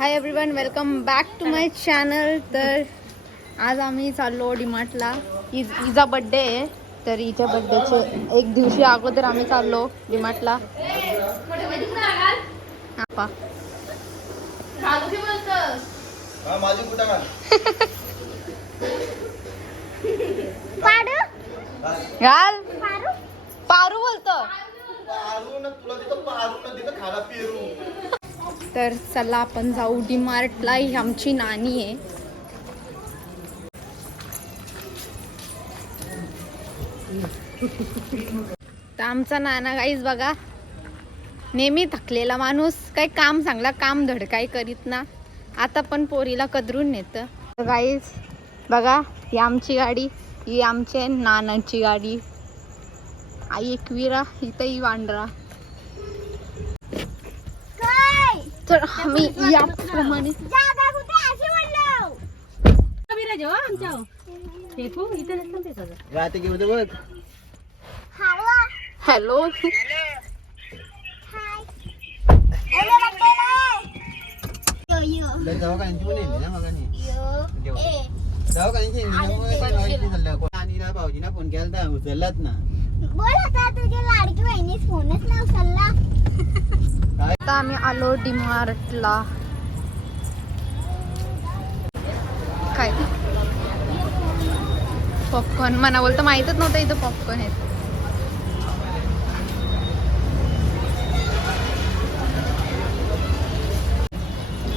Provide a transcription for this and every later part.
High everyone, welcome back to my channel. तर आज आम्ही चाललो डीमार्टला. हिचा बड्डे आहे, तर हिच्या बड्डेचे एक दिवशी अगोदर आम्ही चाललो डीमार्टला. घाल पारू बोलतो. तर चला आपण जाऊ डीमार्टला. ही आमची नानी आहे. तर आमचा नाना गाईज बघा, नेहमी थकलेला माणूस, काही काम सांगला काम धड काही करीत ना. आता पण पोरीला कदरून नेतं. गाईज बघा, ही आमची गाडी, ही आमच्या नानाची गाडी. आई एकविरा, इथं ही वांडरा. तर आम्ही याप्रमाणे हॅलो भाऊजीना फोन केला उचललाच ना. बोल आता तुझ्या लाडकी बहिणीस फोनच नाही उचलला. आता आम्ही आलो डीमार्टला. काय पॉपकॉर्न मला बोलतं, माहीतच नव्हतं इथं पॉपकॉर्न आहेत.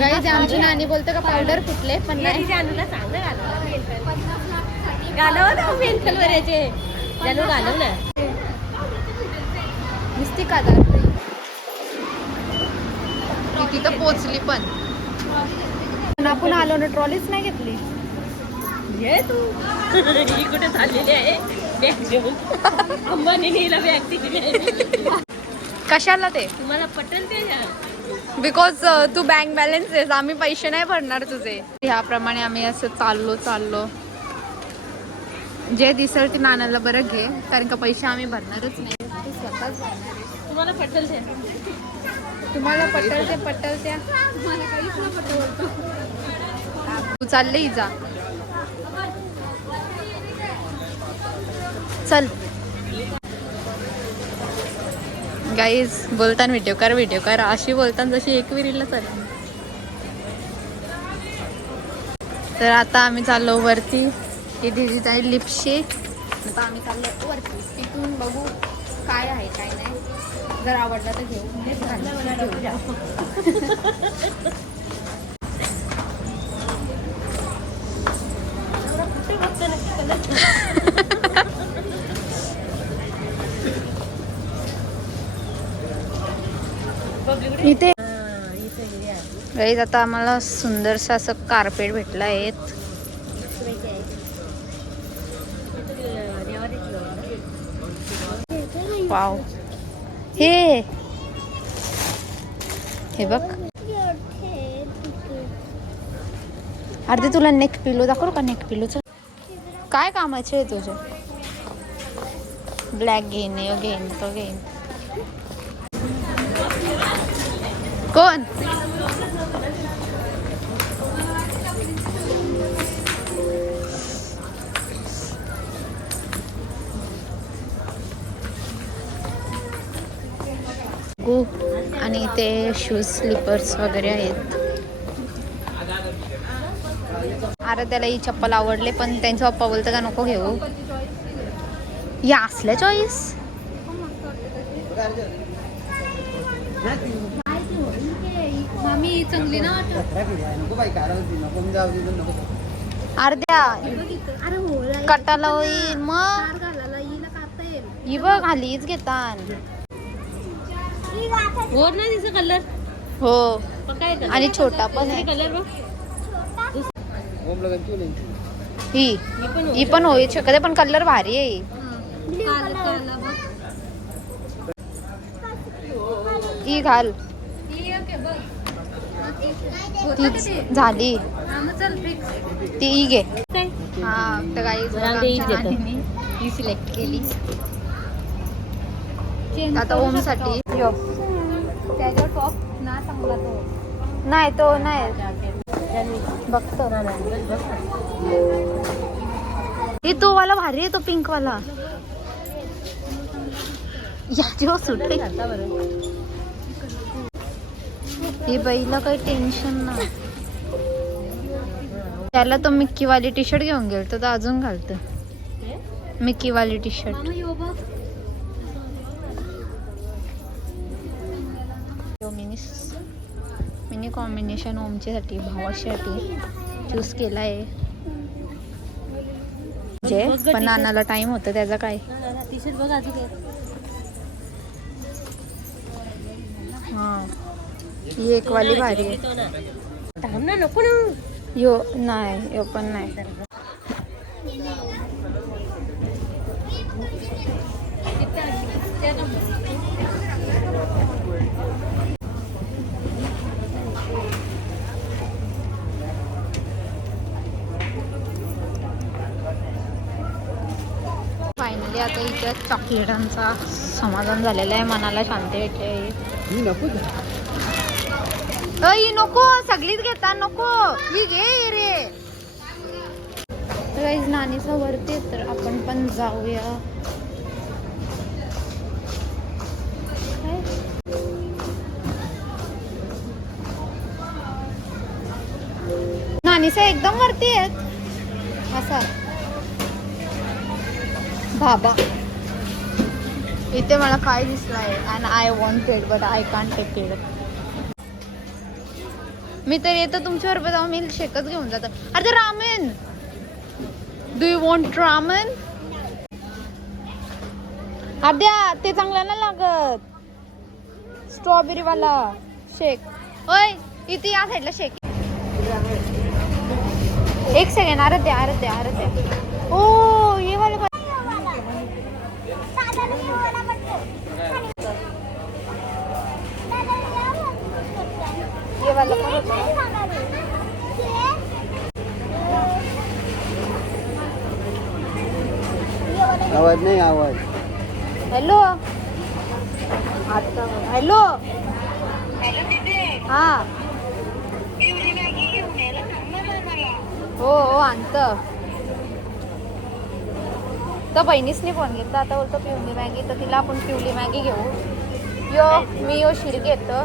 गाईज आमची नानी बोलते का पावडर फुटले, पण नाही. नुसती का तिथं पोचली पण आपण आलो ना, ट्रॉलीच नाही घेतली. ये तू ही कुठे चाललेली आहे बॅग घेऊन. अंबानीला बॅग दिली. कशाला ते तुम्हाला पटेल ते या. बिकॉज तू बँक बॅलन्स आहेस, आम्ही पैसे नाही भरणार तुझे. ह्याप्रमाणे आम्ही असं चाललो. जे दिसेल ते नानाला बरं घे, कारण का पैसे आम्ही भरणारच नाही. तू स्वतःच भरणार आहे. तुम्हाला पटेल ते. तुम्हाला पटल त्या मला काहीच नाही पटवतो. तू चालले जा, चल. गाईज बोलताना व्हिडिओ कर अशी बोलताना जशी एकविरीला चाल. तर आता आम्ही चाललो वरती. ही दिदी जाईल लिप्शी. आता आम्ही चाललो वरती. तिथून बघू काय आहे काय नाही. जर आवडला तर घेऊ. इथे गाईज आता आम्हाला सुंदरसं असं कार्पेट भेटलं आहे. वाव, हे बघ. अर्धे तुला नेक पिलो दाखवू का? नेक पिलोचं काय कामाचे आहे तुझे? ब्लॅक घेईन, घेईन तो घेईन. कोण? आणि ते शूज स्लीपर्स वगैरे आहेत. अरे त्याला ही चप्पल आवडले, पण त्यांचा पप्पा बोलतं का नको घेऊ. या असल्या चॉईस. मामी चांगली ना अर्ध्या कटाला होईल. मग ही बघ खालीच घेतात. वर ना तिचा कलर. हो, काय आणि छोटा पण आहे. कलर बघ. ही पण होईल शकते, पण कलर भारी आहे. ही घाल. ती झाली ती घे. हा तर काही ही सिलेक्ट केली. आता ओम साठी त्याचा टॉप ना चांगला तो नाही तो नाही बघतो. हे तो वाला भारी आहे, तो पिंक वाला. याची सूट ही बाईला काही टेन्शन नाही. त्याला तो मिक्की वाली टी शर्ट घेऊन गेलो तर अजून घालतो मिक्की वाली टी शर्ट. मिनी कॉम्बिनेशन ओमच्यासाठी भावासाठी चूज केला आहे. पण नानाला टाइम होता त्याचा काय. टी शर्ट बघ अजून हा ही एक वाली भारी आहे. ना नको ना. यो नाही, यो पण नाही. फायनली आता इथे चॉकलेटांचा समाधान झालेला आहे. मनाला शांती भेटली आहे. ही नको ही नको, सगळीच घेता नको. ही घे रे. गाईज नानीचा वरती तर आपण पण जाऊया. नानीचा एकदम वरती आहेत असा बाबा. इथे मला काय दिसलाय and I wanted but I can't take it. मी तर येतो तुमच्याबरोबर जाऊन मी शेकच घेऊन जातो. अरे ramen, do you want ramen? अर्ध्या ते चांगलं नाही लागत. स्ट्रॉबेरी वाला शेक. ओय इथे या साईडला शेक. एक सेकंड. अरे द्या. ओ ये वाला ये वाला आवाज नाही आवाज. हॅलो हॅलो हा हो आणत. तर बहिणीसनी फोन घेतला आता बोलतो पिवली मॅगी, तर तिला आपण पिवली मॅगी घेऊ. मी शीर घेतो.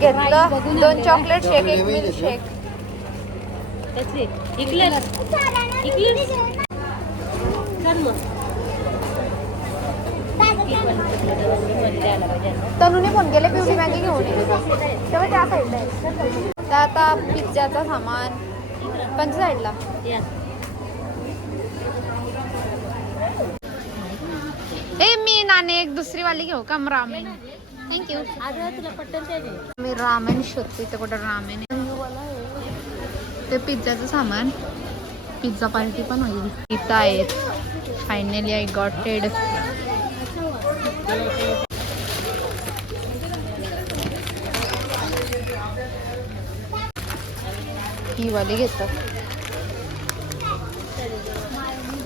घेतलं 2 चॉकलेट शेक, 1 मिल्क शेक. तनुने फोन केले पिवली मॅगी घेऊन ये. तेव्हा त्या साईडला आहे. तर आता पिझ्झाचा सामान पंच साईडला. ए मी नाणे एक दुसरी वाली घेऊ का रामेन? थँक्यू. मी रामेन शोधते इथे कुठं रामेन आहे. ते पिझ्झाचं सामान, पिझ्झा पार्टी पण होईल. इथं आहेत. Finally I got it. ही वाली घेतो.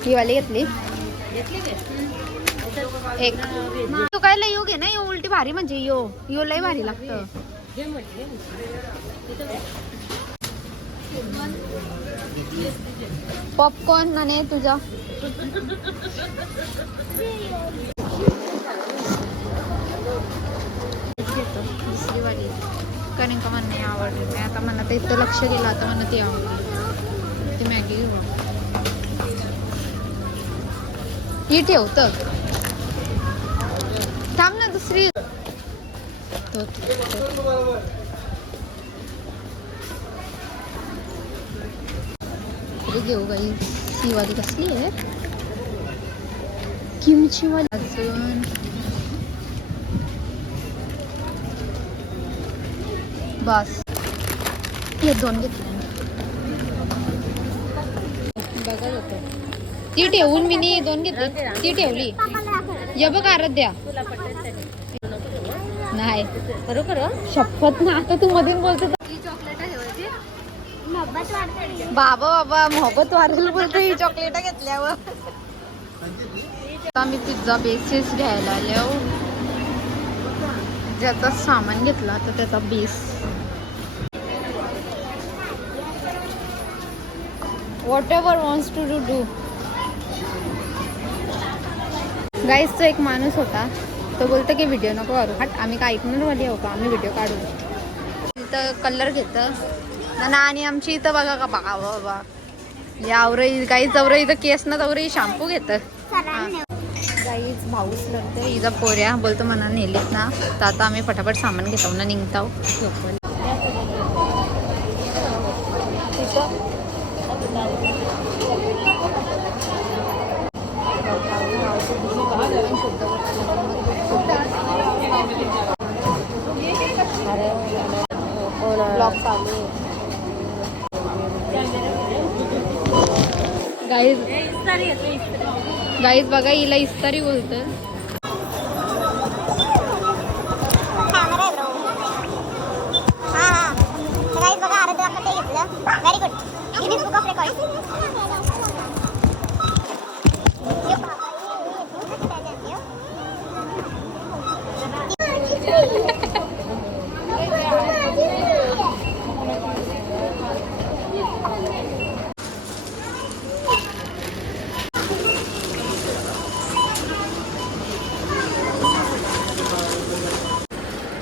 ही वाली घेतली एक. तू काय लय घे ना. यो उलटी भारी म्हणजे यो लय भारी लागतं. पॉपकॉर्न नाणे तुझा. दुसरी वाली कारण का मला नाही आवडली. मी आता मला ते इथं लक्ष दिलं. आता मला ती आवडली. ती मॅगी घेऊ. ही ठेवतं. थांब ना दुसरी. घेऊ गाई. ही वाली कसली आहे? किमची वाली. अजून बस हे 2 घेतले. बघत होतो ती ठेवून मी 2 घेतली. ती ठेवली. या बघ आराध्या. नाही खरोखर शपथ ना. आता तू मधून बोलतो बाबा मोहब्बत वाढेल बोलतो. ही चॉकलेट घेतल्यावर आम्ही पिझ्झा बेसेस घ्यायला आलो. ज्याचा सामान घेतला तर त्याचा base. Whatever wants to do. गाईजचा एक माणूस होता, तो बोलतो की व्हिडिओ नको काढू. हट, आम्ही काय ऐकणार वाली आहो का, आम्ही व्हिडिओ काढू. इथं कलर घेतं ना. आणि आमची इथं बघा का बघा बाबा यावरही काही चौरं इथं केस ना चौरही शॅम्पू घेतं. गाईच भाऊस लागते इथं पोऱ्या बोलतो मना नेलीत ना, तर आता आम्ही फटाफट सामान घेतो ना निघताव. ब्लॉग चालू आहे. गाईज बघा हिला इस्तारी बोलतं. बघा अर्ध आपण ते घेतलं. Very good. Guinness book of record.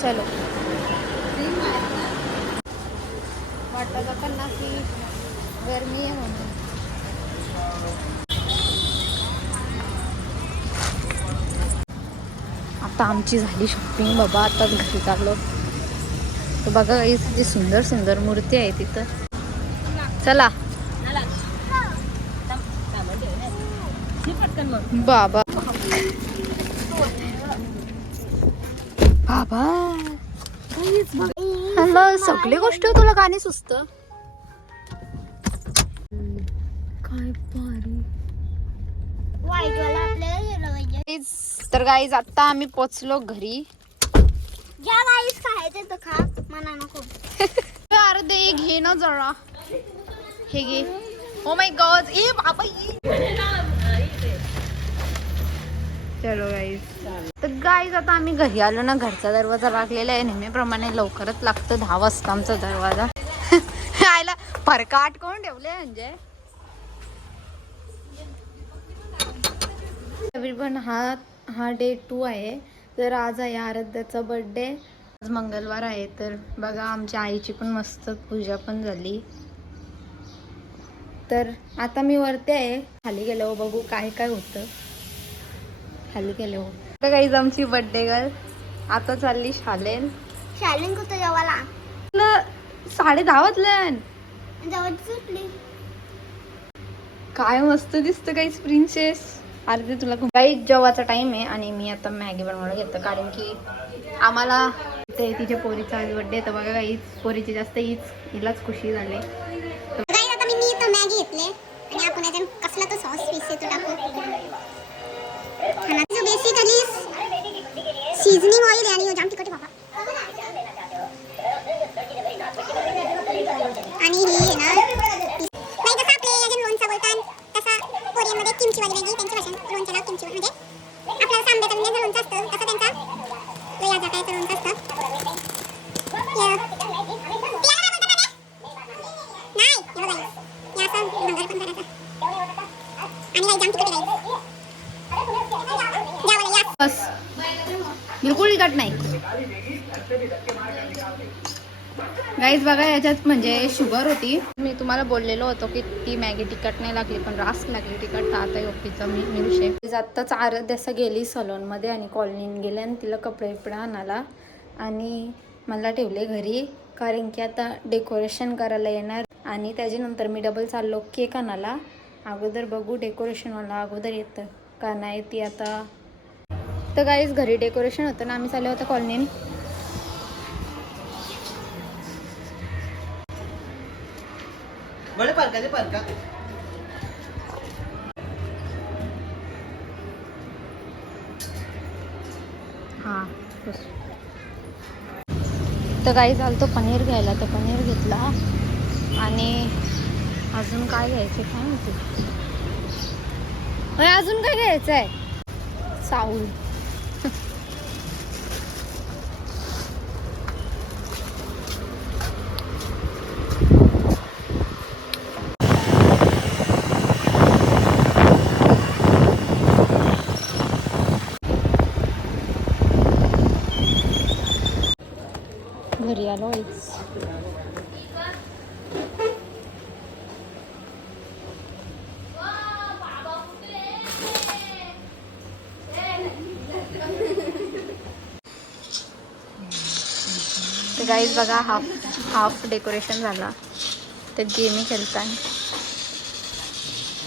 चलो वाटत पण ना की गरमी आहे म्हणून. आता आमची झाली शॉपिंग बाबा. आताच घरी चाललो. तर बघा काही किती सुंदर सुंदर मूर्ती आहे तिथं. चला बाबा बाबा सगळी गोष्ट तुला गाणी सुचत काय भारी. व्हाईट वाला आपल्याला येलो पाहिजे. तर गाईज आता आम्ही पोचलो घरी. ज्या गाईस खायचं तर खा, मना नको. अरे दे घे ना जरा. हे घे. Oh my God. ए बाबा चलो गाईज. तर गाईज आता आम्ही घरी आलो ना. घरचा दरवाजा लागलेला आहे नेहमीप्रमाणे. लवकरच लागतं 10 वाजता आमचा दरवाजा. आयला फरका अटकवून ठेवले म्हणजे. एव्हरीवन हा डे 2 आहे. तर आज आहे आराध्याचा बर्थडे. आज मंगळवार आहे. तर बघा आमच्या आईची पण मस्त पूजा पण झाली. तर आता मी वरती आहे. खाली गेलो बघू काय काय होतं. खाली गेलो तर काहीच आमची बर्थडे गर्ल आता चालली शालेन. शालीन कुठं जेवायला 10:30 वाजल्यान. जवळ सुटली. काय मस्त दिसतं काहीच प्रिन्सेस. अरे तुला काही जेवायचा टाइम आहे आणि मी आता मॅगी बनवायला घेतो. कारण की आम्हाला ते तिच्या पोरीचा आज बर्थडे. तर बघा काहीच पोरीची जास्त हिलाच खुशी झाली. आता मी तो मॅगी घेतले आणि आपण याच्यात कसला तो सॉस पीस येतो टाकू. जो बेसिकली सीझनिंग ऑइल आणि जाम तिखट बाबा. आणि ही आहे ना नाही जसं आपले याच्यात लोणचं बोलतात तसा कोरियनमध्ये किमची वाली मॅगी. त्यांच्या भाषेत लोणच्याला किमची म्हणजे आपल्याला सांबार म्हणजे लोणचं असतं तसं त्यांचा या जाकायचं लोणचं असतं. बस बिलकुल तिखट नाही. गाईज बघा याच्यात म्हणजे शुगर होती. मी तुम्हाला बोललेलो होतो की ती मॅगी तिखट नाही लागली पण रास्त लागली तिखट. तर आता योपीचा मी मिळूशे. आत्ताच आराध्य असं गेली सलूनमध्ये आणि कॉलनीत गेले आणि तिला कपडे बिपडे आणायला आणि मला ठेवले घरी. कारण की आता डेकोरेशन करायला येणार आणि त्याच्यानंतर मी डबल चाललो केक आणायला. अगोदर बघू डेकोरेशनवाला अगोदर येतं का नाही ती आता. तर गाईज घरी डेकोरेशन होतं ना. आम्ही चाललो होतो कॉलनीत. बड़े पार्का दे पार्का. हां तर काही झालं तो पनीर घ्यायला. तर पनीर घेतला आणि अजून काय घ्यायचं काय माहिती. अजून काय घ्यायचं आहे. साऊल. घरी आलो आहेच. तर गाईज बघा हाफ डेकोरेशन झाला. तर गेमी खेळताय.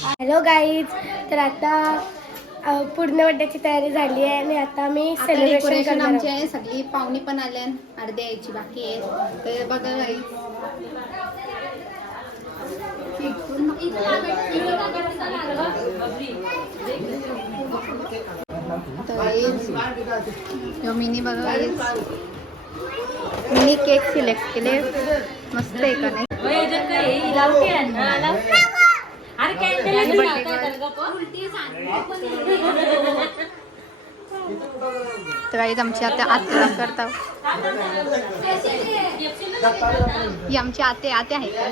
हॅलो गाईज, तर आता पूर्ण बड्डेची तयारी झाली आहे आणि आता मी सेलिब्रेशन डेकोरेशन करणार आमची आहे. आहे. सगळी पाहुणी पण आल्या, अर्ध्या यायची बाकी आहे. तर बघा गाईज, मिनी बघा गाईज, मिनी केक सिलेक्ट केले. मस्त आहे का नाही? तर गाईज आमची आत्या करता. ही आमची आते आहे का?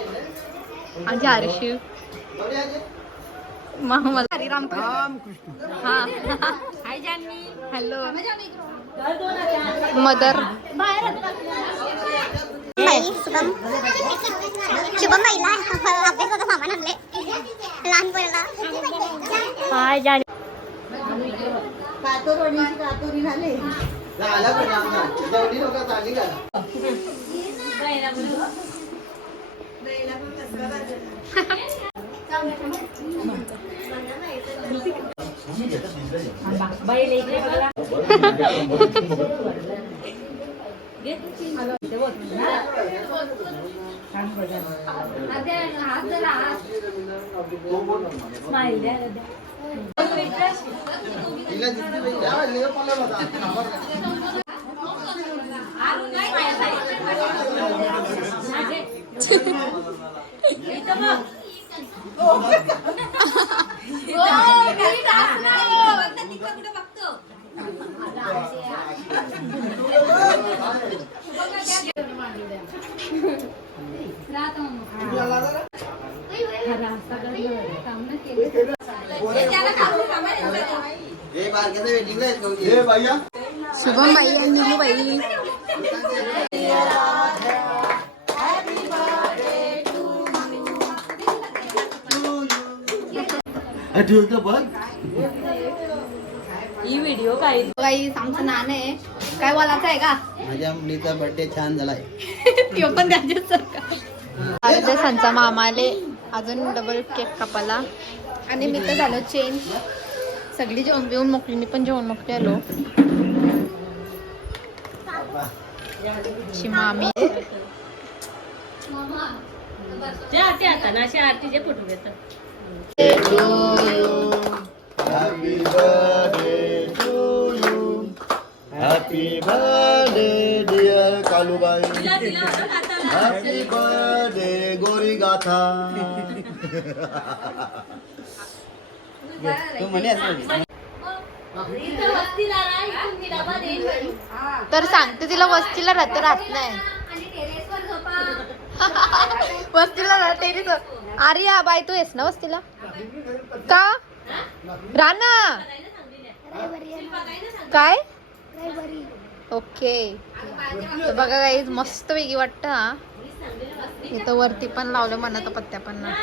आमची हर्षी मला हरिराम हा. Hello mother. शुभम बाईला अभ्यासाचं सामान आणले लहान पोराला. कातोरी झाली झाला पण आमचा जेवढी लोक चालली का शुभम बाई आणि नीलू बाई. ही व्हिडिओ काय आमचं नाणं आहे. काय बोलायचं आहे का? माझ्या मुलीचा बर्थडे छान झालाय. तो पण त्याच्यासारखा. अर्ध्या संचा मामाले अजून डबल केक कापाला आणि मी तर झालो चेंज. सगळी जेवण बिवून मोकली, मी पण जेवण मोकली आलो. मामी आता ना अशी आरतीचे फोटो घेतात. Happy birthday to you. Happy birthday dear Kalubai. Happy birthday Gori Gatha. तू म्हणे असं तर सांगते तिला वस्तीला राहत नाही. वस्तीला टेरिस. आर्या बाय तू येस ना वस्तीला का? राना काय ओके. तर बघा गाईज मस्त वेगळी वाटतं. हा इथं वरती पण लावलं म्हणत पत्त्या पण ना.